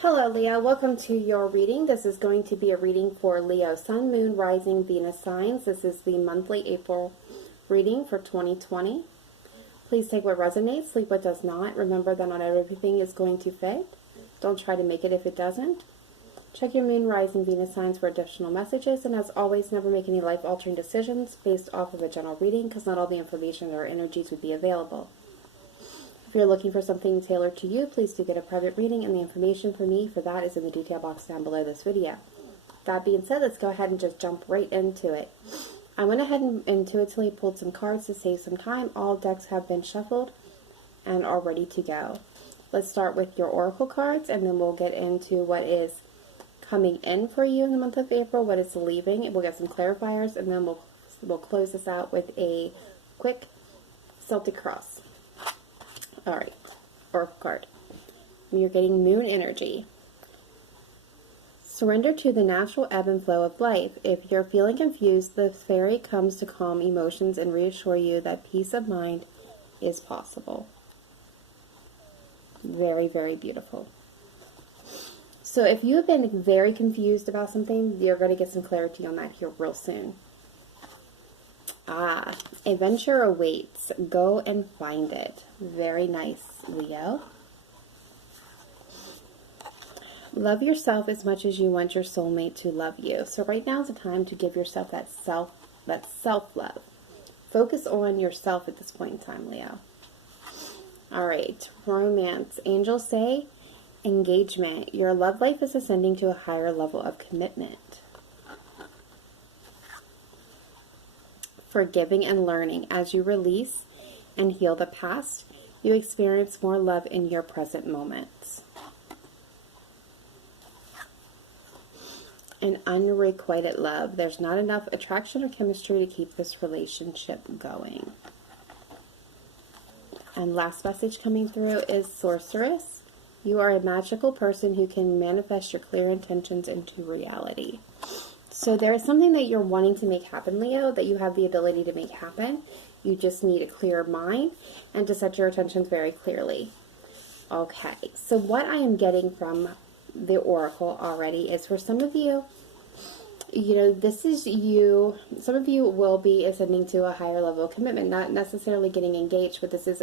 Hello Leo, welcome to your reading. This is going to be a reading for Leo, Sun, Moon, Rising, Venus signs. This is the monthly April reading for 2020. Please take what resonates, leave what does not. Remember that not everything is going to fit. Don't try to make it if it doesn't. Check your Moon, Rising, Venus signs for additional messages. And as always, never make any life-altering decisions based off of a general reading because not all the information or energies would be available. If you're looking for something tailored to you, please do get a private reading, and the information for me for that is in the detail box down below this video. That being said, let's go ahead and just jump right into it. I went ahead and intuitively pulled some cards to save some time. All decks have been shuffled and are ready to go. Let's start with your oracle cards, and then we'll get into what is coming in for you in the month of April, what is leaving. We'll get some clarifiers, and then we'll close this out with a quick Celtic cross. Alright, oracle card. You're getting moon energy. Surrender to the natural ebb and flow of life. If you're feeling confused, the fairy comes to calm emotions and reassure you that peace of mind is possible. Very, very beautiful. So if you have been very confused about something, you're going to get some clarity on that here real soon. Adventure awaits. Go and find it. Very nice, Leo. Love yourself as much as you want your soulmate to love you. So right now is the time to give yourself that self-love. Focus on yourself at this point in time, Leo. All right, romance. Angels say engagement. Your love life is ascending to a higher level of commitment. Forgiving and learning. As you release and heal the past, you experience more love in your present moments. An unrequited love. There's not enough attraction or chemistry to keep this relationship going. And last message coming through is Sorceress. You are a magical person who can manifest your clear intentions into reality. So there is something that you're wanting to make happen, Leo, that you have the ability to make happen. You just need a clear mind and to set your intentions very clearly. Okay, so what I am getting from the oracle already is for some of you, this is you. Some of you will be ascending to a higher level of commitment, not necessarily getting engaged, but this is,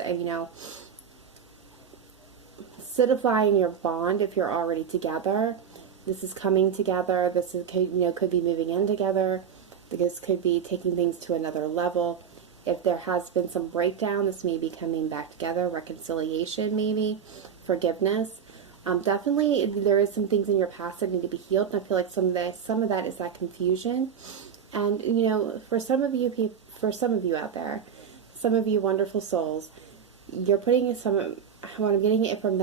solidifying your bond if you're already together. This is coming together. This is, could be moving in together. This could be taking things to another level. If there has been some breakdown, this may be coming back together. Reconciliation, maybe. Forgiveness. Definitely, there is some things in your past that need to be healed. And I feel like some of that is that confusion. And for some of you out there, some of you wonderful souls, you're putting what I'm getting it from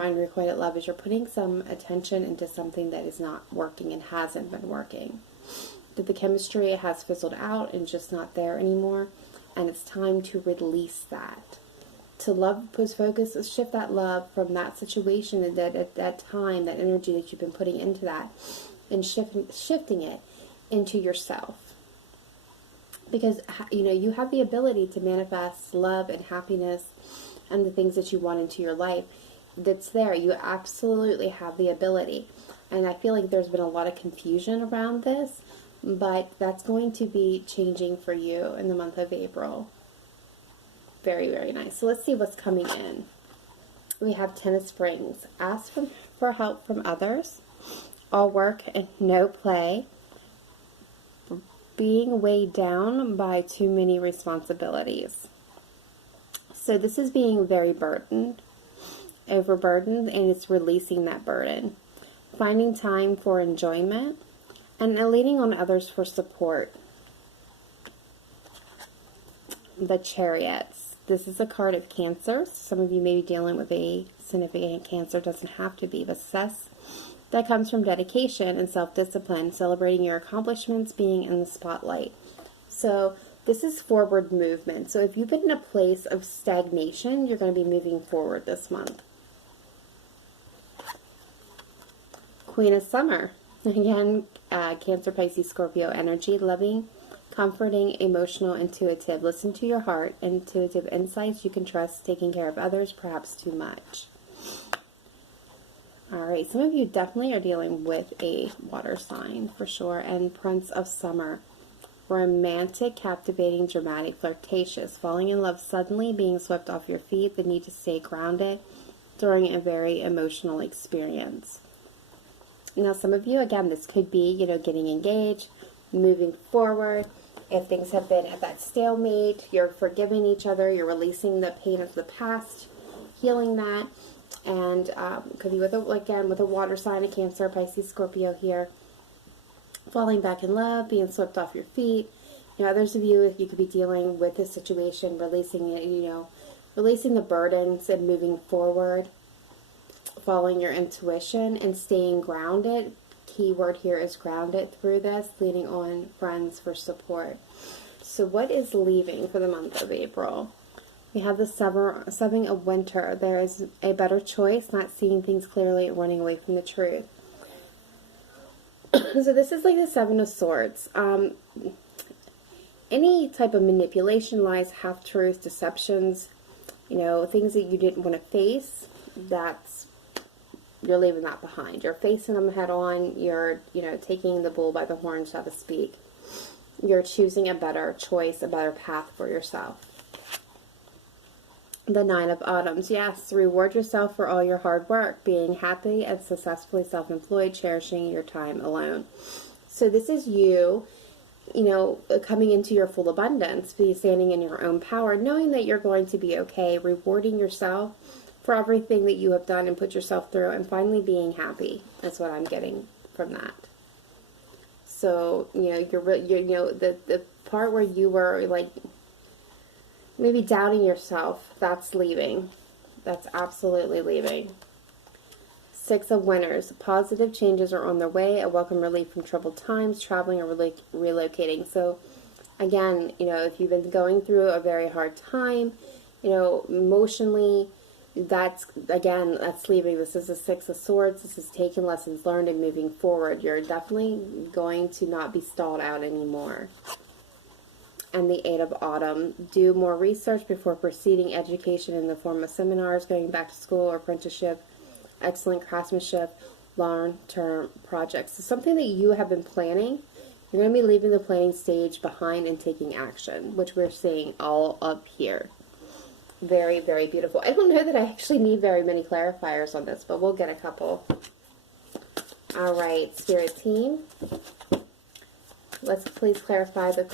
unrequited love is you're putting some attention into something that is not working and hasn't been working. That the chemistry has fizzled out and just not there anymore. And it's time to release that. To love, focus, shift that love from that situation and that time, that energy that you've been putting into that, and shifting it into yourself. Because, you have the ability to manifest love and happiness and the things that you want into your life. That's there. You absolutely have the ability. And I feel like there's been a lot of confusion around this, but that's going to be changing for you in the month of April. Very, very nice. So let's see what's coming in. We have Ten of Springs. Ask for help from others. All work and no play. Being weighed down by too many responsibilities. So this is being very overburdened, and it's releasing that burden. Finding time for enjoyment and leaning on others for support. The Chariots. This is a card of Cancer. Some of you may be dealing with a significant Cancer. Doesn't have to be, but success that comes from dedication and self-discipline, celebrating your accomplishments, being in the spotlight. So this is forward movement. So if you've been in a place of stagnation, you're going to be moving forward this month. Queen of Summer. Again, Cancer, Pisces, Scorpio energy. Loving, comforting, emotional, intuitive. Listen to your heart. Intuitive insights you can trust. Taking care of others, perhaps too much. All right, some of you definitely are dealing with a water sign for sure. And Prince of Summer. Romantic, captivating, dramatic, flirtatious, falling in love suddenly, being swept off your feet, the need to stay grounded during a very emotional experience. Now, some of you, again, this could be, getting engaged, moving forward. If things have been at that stalemate, you're forgiving each other, you're releasing the pain of the past, healing that, and could be with a water sign, a Cancer, Pisces, Scorpio here. Falling back in love, being swept off your feet. Others of you, you could be dealing with this situation, releasing it, releasing the burdens and moving forward, following your intuition and staying grounded. Key word here is grounded through this, leaning on friends for support. So what is leaving for the month of April? We have the Seven of Winter. There is a better choice, not seeing things clearly, running away from the truth. So this is like the Seven of Swords. Any type of manipulation, lies, half-truths, deceptions, things that you didn't want to face, you're leaving that behind. You're facing them head on. You're, taking the bull by the horns, so to speak. You're choosing a better choice, a better path for yourself. The Nine of Autumns. Yes, reward yourself for all your hard work, being happy and successfully self-employed, cherishing your time alone. So this is you, coming into your full abundance, be standing in your own power, knowing that you're going to be okay, rewarding yourself for everything that you have done and put yourself through, and finally being happy. That's what I'm getting from that. So, the part where you were like maybe doubting yourself, that's leaving. That's absolutely leaving. Six of Winners. Positive changes are on their way. A welcome relief from troubled times, traveling or relocating. So, again, if you've been going through a very hard time, emotionally, that's leaving. This is a Six of Swords. This is taking lessons learned and moving forward. You're definitely going to not be stalled out anymore. And the Eight of Autumn. Do more research before proceeding. Education in the form of seminars, going back to school or apprenticeship, excellent craftsmanship, long-term projects. So something that you have been planning, you're going to be leaving the planning stage behind and taking action, which we're seeing all up here. Very, very beautiful. I don't know that I actually need very many clarifiers on this, but we'll get a couple. All right, Spirit team. Let's please clarify the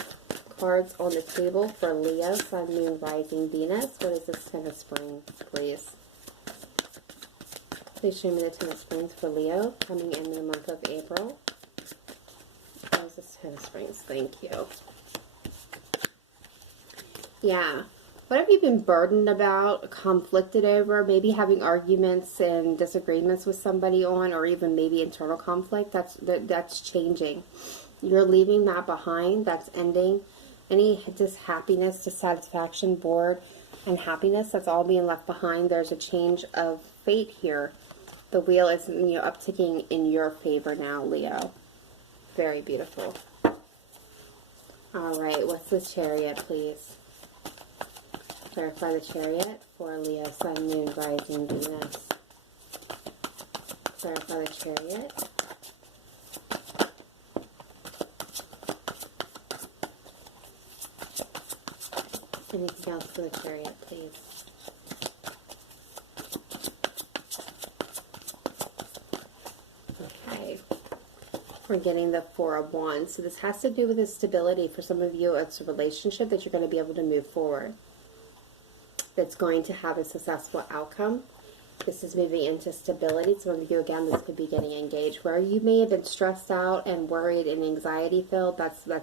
cards on the table for Leo, Sun, Moon, Rising, Venus. What is this Ten of Spring, please? Please show me the Ten of Springs for Leo, coming in the month of April. What is this Ten of Springs? Thank you. Yeah. What have you been burdened about, conflicted over, maybe having arguments and disagreements with somebody on, or even maybe internal conflict? That's changing. You're leaving that behind. That's ending. Any happiness, dissatisfaction, bored, and happiness, that's all being left behind. There's a change of fate here. The wheel is, upticking in your favor now, Leo. Very beautiful. All right, what's the Chariot, please? Clarify the Chariot for Leo, Sun, Moon, Rising, Venus. Clarify the Chariot. Anything else for the Chariot, please? Okay. We're getting the Four of Wands. So this has to do with the stability. For some of you, it's a relationship that you're going to be able to move forward. That's going to have a successful outcome. This is moving into stability. Some of you, again, this could be getting engaged. Where you may have been stressed out and worried and anxiety filled,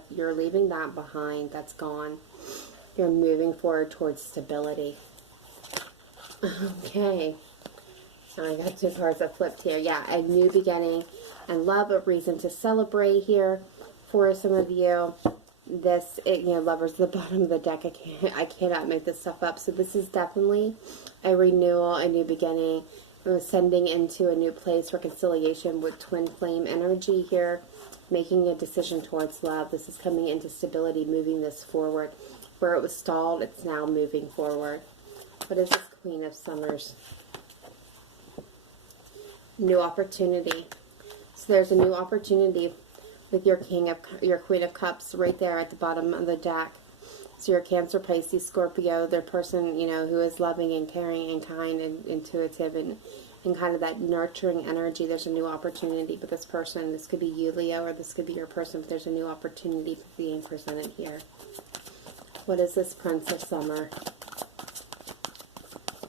you're leaving that behind. That's gone. You're moving forward towards stability. Okay. I got two cards that flipped here. Yeah, a new beginning and love, a reason to celebrate here for some of you. This, Lovers at the bottom of the deck. I cannot make this stuff up. So this is definitely a renewal, a new beginning, ascending into a new place, reconciliation with twin flame energy here, making a decision towards love. This is coming into stability, moving this forward. Where it was stalled, it's now moving forward. What is this Queen of Summers? New opportunity. So there's a new opportunity with your Queen of Cups right there at the bottom of the deck. So your Cancer, Pisces, Scorpio, their person, you know, who is loving and caring and kind and intuitive and kind of that nurturing energy. There's a new opportunity with this person. This could be you, Leo, or this could be your person, but there's a new opportunity being presented here. What is this Princess Summer?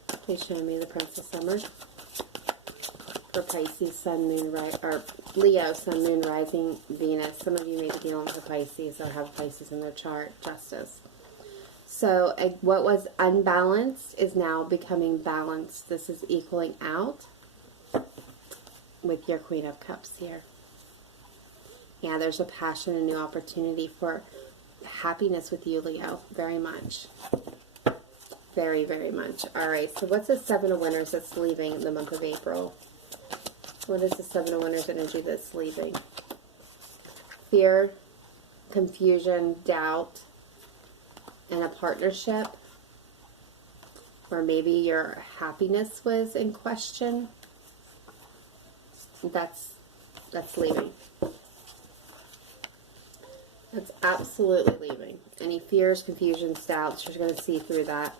Please show me the Princess Summer. For Pisces, Sun, Moon, or Leo, Sun, Moon, Rising, Venus. Some of you may be dealing with Pisces or have Pisces in their chart. Justice. So what was unbalanced is now becoming balanced. This is equaling out with your Queen of Cups here. Yeah, there's a passion and new opportunity for happiness with you, Leo. Very much. Very, very much. All right, so what's the Seven of Winners that's leaving the month of April? What is the Seven of Winners energy that's leaving? Fear, confusion, doubt, and a partnership. Or maybe your happiness was in question. That's leaving. That's absolutely leaving. Any fears, confusions, doubts, you're going to see through that.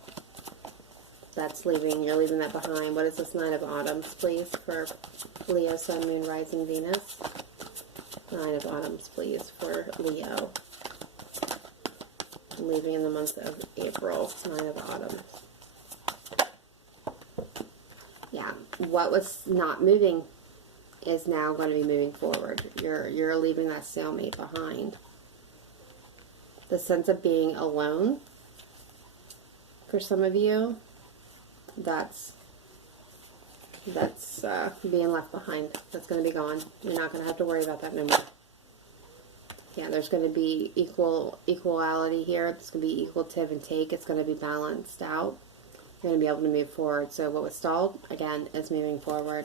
That's leaving. You're leaving that behind. What is this Nine of Autumns, please, for Leo, Sun, Moon, Rising, Venus? Nine of Autumns, please, for Leo. Leaving in the month of April. Nine of Autumn. Yeah. What was not moving is now going to be moving forward. You're leaving that stalemate behind. The sense of being alone for some of you, that's being left behind. That's going to be gone. You're not going to have to worry about that no more. Yeah, there's going to be equality here. It's going to be equal give and take. It's going to be balanced out. You're going to be able to move forward. So what was stalled, again, is moving forward.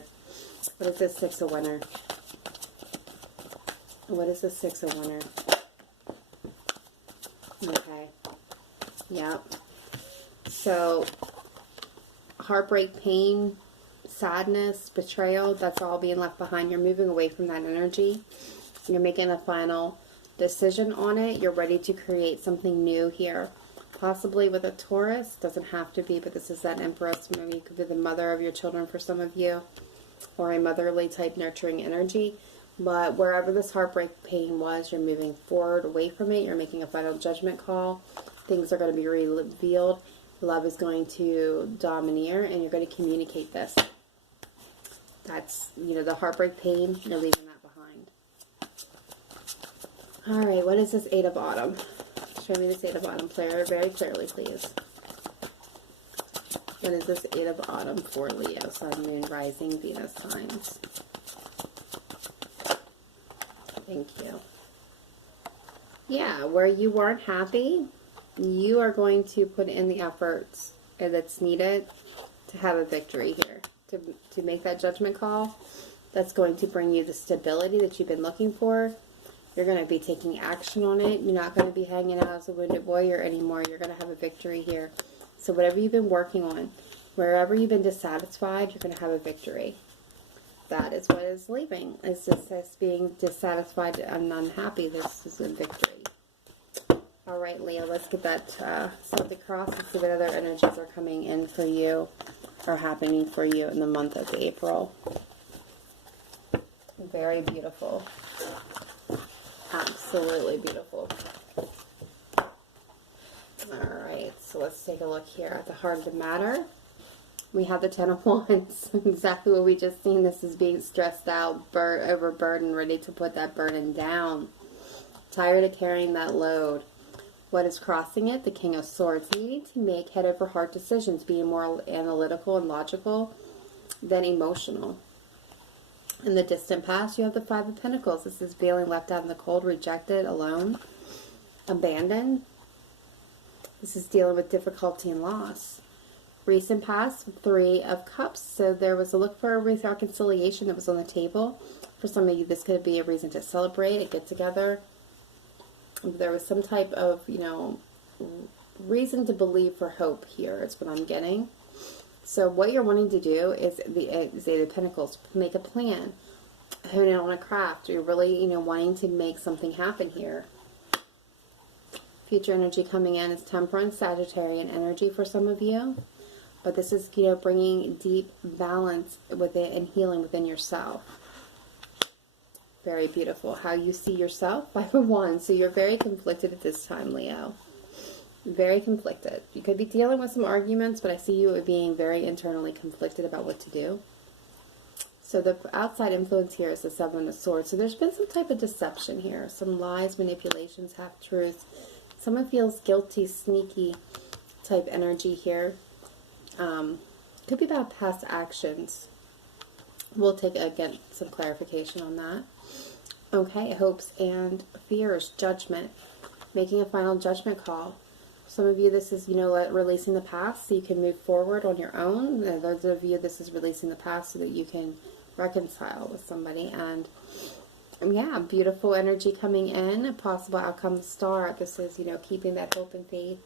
What is this Six of Winter? What is this Six of Winter? Okay. Yep. So, heartbreak, pain, sadness, betrayal, that's all being left behind. You're moving away from that energy. You're making a final decision on it. You're ready to create something new here. Possibly with a Taurus. Doesn't have to be, but this is that Empress. Maybe it could be the mother of your children for some of you. Or a motherly type nurturing energy. But wherever this heartbreak pain was, you're moving forward away from it. You're making a final judgment call. Things are going to be revealed. Love is going to domineer, and you're going to communicate this. That's, you know, the heartbreak pain, you're leaving that behind. All right, what is this Eight of Autumn? Show me this Eight of Autumn player very clearly, please. What is this Eight of Autumn for Leo, Sun, Moon, Rising, Venus signs? Thank you. Yeah, where you weren't happy, you are going to put in the efforts that's needed to have a victory here. To make that judgment call, that's going to bring you the stability that you've been looking for. You're going to be taking action on it. You're not going to be hanging out as a wounded warrior anymore. You're going to have a victory here. So whatever you've been working on, wherever you've been dissatisfied, you're going to have a victory. That is what is leaving. Is this being dissatisfied and unhappy. This is a victory. All right, Leo, let's get that Celtic cross and see what other energies are coming in for you or happening for you in the month of April. Very beautiful. Absolutely beautiful. All right, so let's take a look here at the heart of the matter. We have the Ten of Wands. Exactly what we just seen. This is being stressed out, overburdened, ready to put that burden down. Tired of carrying that load. What is crossing it? The King of Swords. You need to make head over heart decisions, being more analytical and logical than emotional. In the distant past, you have the Five of Pentacles. This is feeling left out in the cold, rejected, alone, abandoned. This is dealing with difficulty and loss. Recent past, Three of Cups. So there was a look for a reconciliation that was on the table. For some of you, this could be a reason to celebrate, a get-together. There was some type of, you know, reason to believe for hope here is what I'm getting. So what you're wanting to do is the Eight of Pentacles, make a plan, hone in on a craft. You're really, you know, wanting to make something happen here. Future energy coming in is Temperance, Sagittarian energy for some of you. But this is, you know, bringing deep balance with it and healing within yourself. Very beautiful. How you see yourself, 5 of Wands. So you're very conflicted at this time, Leo. Very conflicted. You could be dealing with some arguments, but I see you being very internally conflicted about what to do. So the outside influence here is the 7 of Swords. So there's been some type of deception here. Some lies, manipulations, half-truths. Someone feels guilty, sneaky type energy here. Could be about past actions. We'll take, again, some clarification on that. Okay, hopes and fears, judgment. Making a final judgment call. Some of you, this is, you know, releasing the past so you can move forward on your own. Those of you, this is releasing the past so that you can reconcile with somebody. And yeah, beautiful energy coming in. A possible outcome, Star. This is, you know, keeping that hope and faith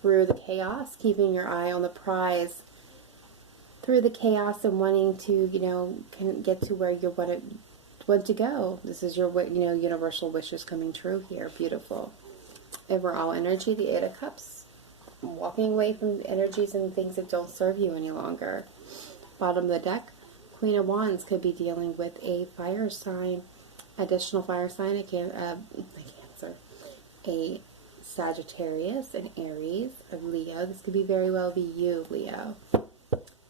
through the chaos, keeping your eye on the prize through the chaos and wanting to, you know, can get to where you want to go. This is your, you know, universal wishes coming true here. Beautiful. Overall energy, the 8 of Cups. Walking away from energies and things that don't serve you any longer. Bottom of the deck, Queen of Wands could be dealing with a fire sign, additional fire sign, a Cancer, a Sagittarius, an Aries, a Leo. This could be very well be you, Leo.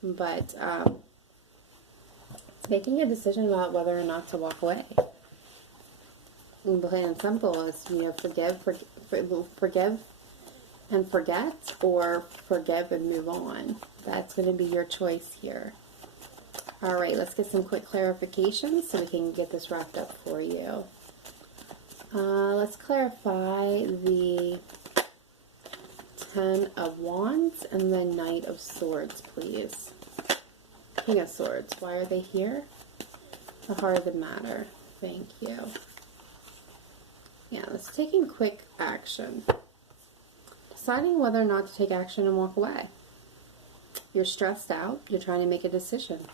But making a decision about whether or not to walk away. And plain and simple is, you know, forgive and forget, or forgive and move on. That's going to be your choice here. All right, let's get some quick clarifications so we can get this wrapped up for you. Let's clarify the 10 of Wands and the Knight of Swords, please. King of Swords, why are they here? The heart of the matter. Thank you. Yeah, let's take quick action. Deciding whether or not to take action and walk away. You're stressed out. You're trying to make a decision.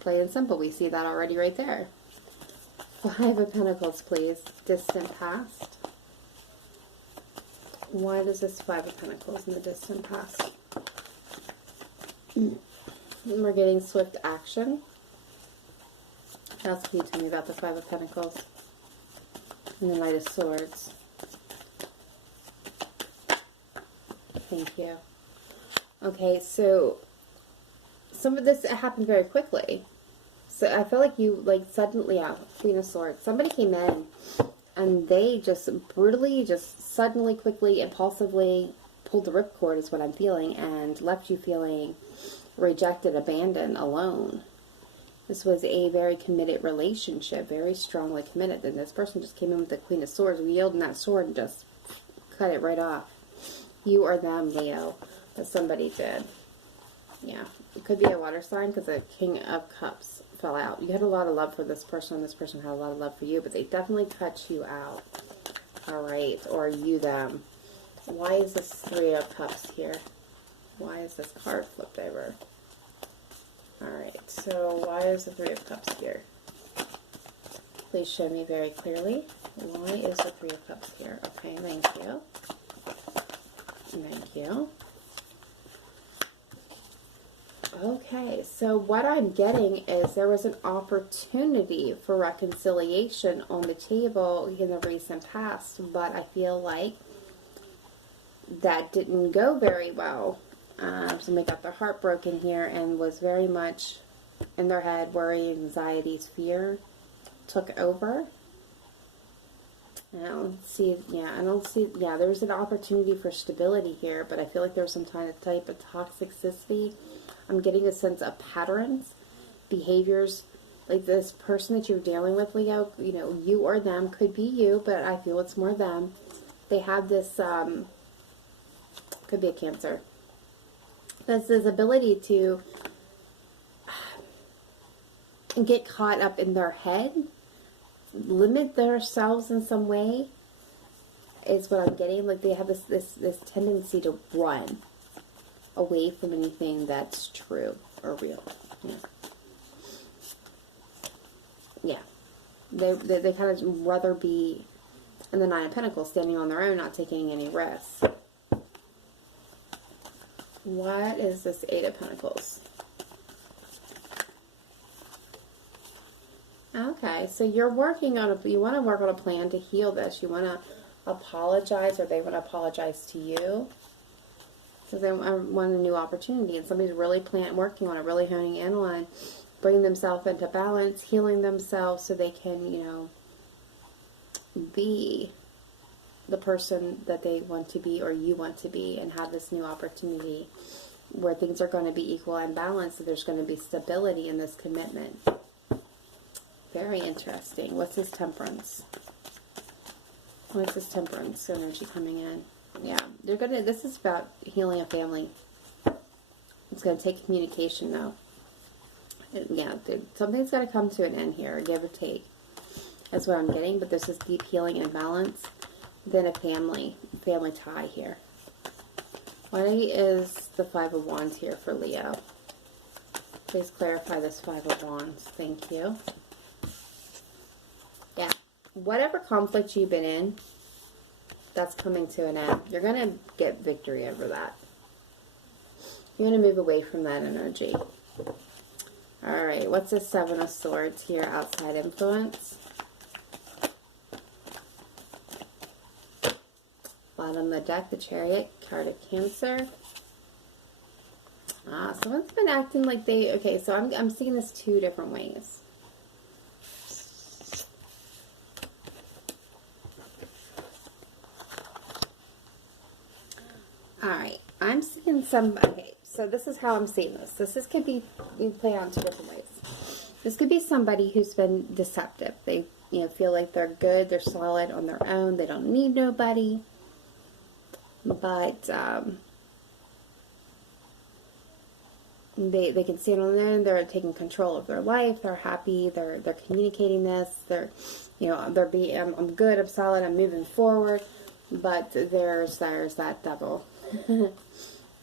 Plain and simple. We see that already right there. 5 of Pentacles, please. Distant past. Why does this 5 of Pentacles in the distant past? We're getting swift action. What else can you tell me about the 5 of Pentacles? And the Knight of Swords. Thank you. Okay, so some of this happened very quickly. So I feel like you, like, suddenly, yeah, Queen of Swords. Somebody came in and they just brutally, just suddenly, quickly, impulsively pulled the ripcord is what I'm feeling, and left you feeling rejected, abandoned, alone. This was a very committed relationship, very strongly committed. And this person just came in with the Queen of Swords, wielding that sword and just cut it right off. You or them, Leo, but somebody did. Yeah, it could be a water sign because the King of Cups fell out. You had a lot of love for this person, and this person had a lot of love for you, but they definitely cut you out. All right, or you them. Why is this 3 of Cups here? Why is this card flipped over? Alright, so why is the 3 of Cups here? Please show me very clearly. Why is the 3 of Cups here? Okay, thank you. Thank you. Okay, so what I'm getting is there was an opportunity for reconciliation on the table in the recent past, but I feel like that didn't go very well. Somebody got their heart broken here and was very much in their head, worry, anxieties, fear took over. I don't see, there was an opportunity for stability here, but I feel like there was some kind of type of toxicity. I'm getting a sense of patterns, behaviors, like this person that you're dealing with, Leo, you know, you or them, could be you, but I feel it's more them. They have this, could be a Cancer. There's this ability to get caught up in their head, limit themselves in some way, is what I'm getting. Like they have this tendency to run. away from anything that's true or real. Yeah. Yeah. They kind of rather be in the Nine of Pentacles, standing on their own, not taking any risks. What is this Eight of Pentacles? Okay, so you're working on you want to work on a plan to heal this. You want to apologize, or they want to apologize to you. Because they want a new opportunity, and somebody's really working on it, really honing in on bringing themselves into balance, healing themselves so they can, you know, be the person that they want to be, or you want to be, and have this new opportunity where things are going to be equal and balanced, so there's going to be stability in this commitment. Very interesting. What's this Temperance? What's this Temperance energy coming in? Yeah, this is about healing a family. It's going to take communication, though. Yeah, something's got to come to an end here, give or take. That's what I'm getting, but this is deep healing and balance. Then a family tie here. Why is the Five of Wands here for Leo? Please clarify this Five of Wands. Thank you. Yeah, whatever conflict you've been in, that's coming to an end. You're going to get victory over that. You're going to move away from that energy. Alright, what's the Seven of Swords here? Outside influence. Bottom of the deck, the Chariot, card of Cancer. Someone's been acting like they... Okay, so I'm seeing this two different ways. Alright, I'm seeing some... Okay, so this is how I'm seeing this. This could be... You play on two different ways. This could be somebody who's been deceptive. They, you know, feel like they're good, they're solid on their own, they don't need nobody. But they can stand on their own. They're taking control of their life. They're happy. They're communicating this. They're, you know, they're being. I'm good. I'm solid. I'm moving forward. But there's that devil,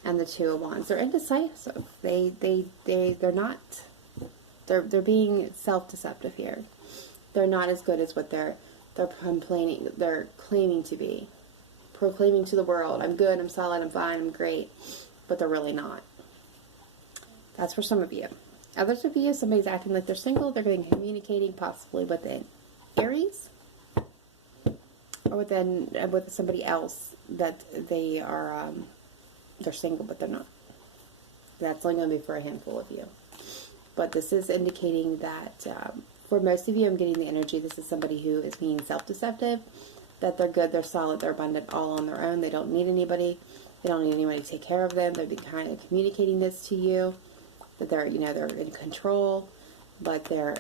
and the Two of Wands. They're indecisive. They're not. They're being self-deceptive here. They're not as good as what they're complaining. They're claiming to be. Proclaiming to the world, I'm good, I'm solid, I'm fine, I'm great, but they're really not. That's for some of you. Others of you, somebody's acting like they're single, they're communicating possibly with an Aries, or with somebody else that they are, they're single, but they're not. That's only going to be for a handful of you. But this is indicating that, for most of you, I'm getting the energy, this is somebody who is being self-deceptive, that they're good, they're solid, they're abundant, all on their own. They don't need anybody. They don't need anybody to take care of them. They've been kind of communicating this to you, that they're, you know, they're in control, but they're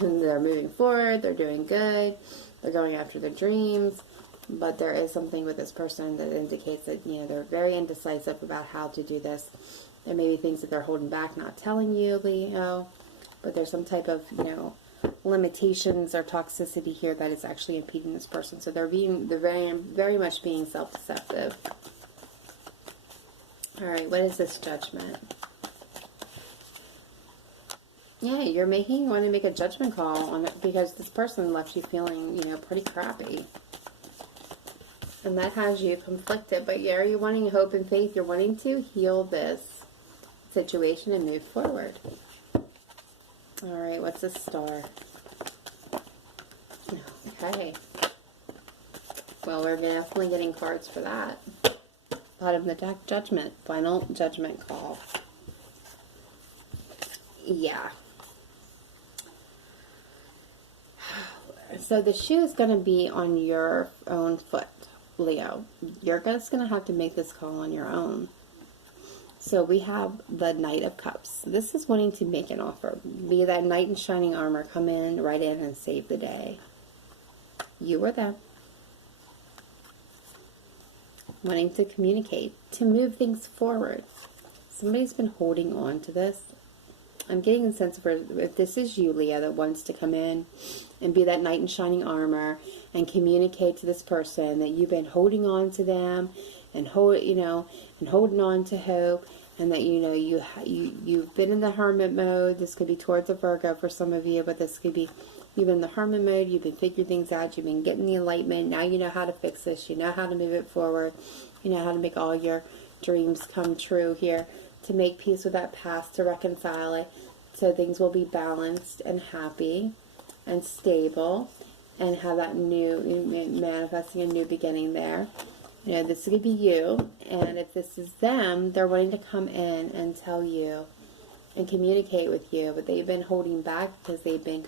moving forward. They're doing good. They're going after their dreams. But there is something with this person that indicates that, you know, they're very indecisive about how to do this. There may be things that they're holding back, not telling you, Leo, but there's some type of, you know, limitations or toxicity here that is actually impeding this person. So they're very much being self-deceptive. All right, what is this Judgment? Yeah, you're want to make a judgment call on it because this person left you feeling, you know, pretty crappy. And that has you conflicted. But yeah, you're wanting hope and faith. You're wanting to heal this situation and move forward. Alright, what's this Star? Okay. Well, we're definitely getting cards for that. Bottom of the deck, Judgment. Final judgment call. Yeah. So the shoe is going to be on your own foot, Leo. You're just going to have to make this call on your own. So we have the Knight of Cups. This is wanting to make an offer. Be that knight in shining armor. Come in, right in, and save the day. You or them. Wanting to communicate. To move things forward. Somebody's been holding on to this. I'm getting the sense of if this is you, Leo, that wants to come in and be that knight in shining armor and communicate to this person that you've been holding on to them. and holding on to hope, and that you've been in the hermit mode. This could be towards a Virgo for some of you, but this could be you've been in the hermit mode, you've been figuring things out, you've been getting the enlightenment. Now you know how to fix this, you know how to move it forward, you know how to make all your dreams come true here, to make peace with that past, to reconcile it, so things will be balanced and happy and stable, and have that manifesting a new beginning there. This could be you, and if this is them, they're wanting to come in and tell you and communicate with you, but they've been holding back because they've been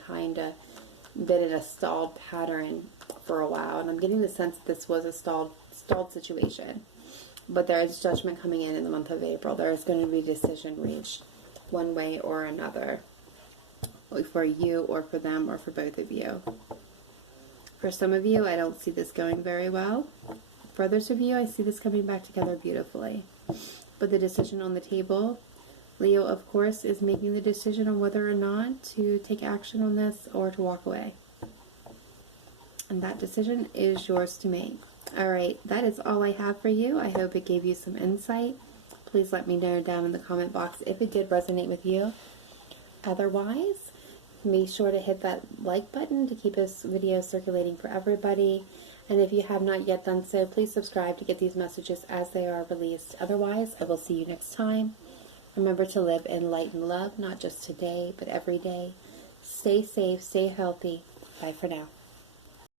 been in a stalled pattern for a while. And I'm getting the sense that this was a stalled situation, but there is judgment coming in the month of April. There is going to be a decision reached one way or another, for you or for them or for both of you. For some of you, I don't see this going very well. For others of you, I see this coming back together beautifully. But the decision on the table, Leo, of course, is making the decision on whether or not to take action on this or to walk away. And that decision is yours to make. Alright, that is all I have for you. I hope it gave you some insight. Please let me know down in the comment box if it did resonate with you. Otherwise, be sure to hit that like button to keep this video circulating for everybody. And if you have not yet done so, please subscribe to get these messages as they are released. Otherwise, I will see you next time. Remember to live in light and love, not just today, but every day. Stay safe, stay healthy. Bye for now.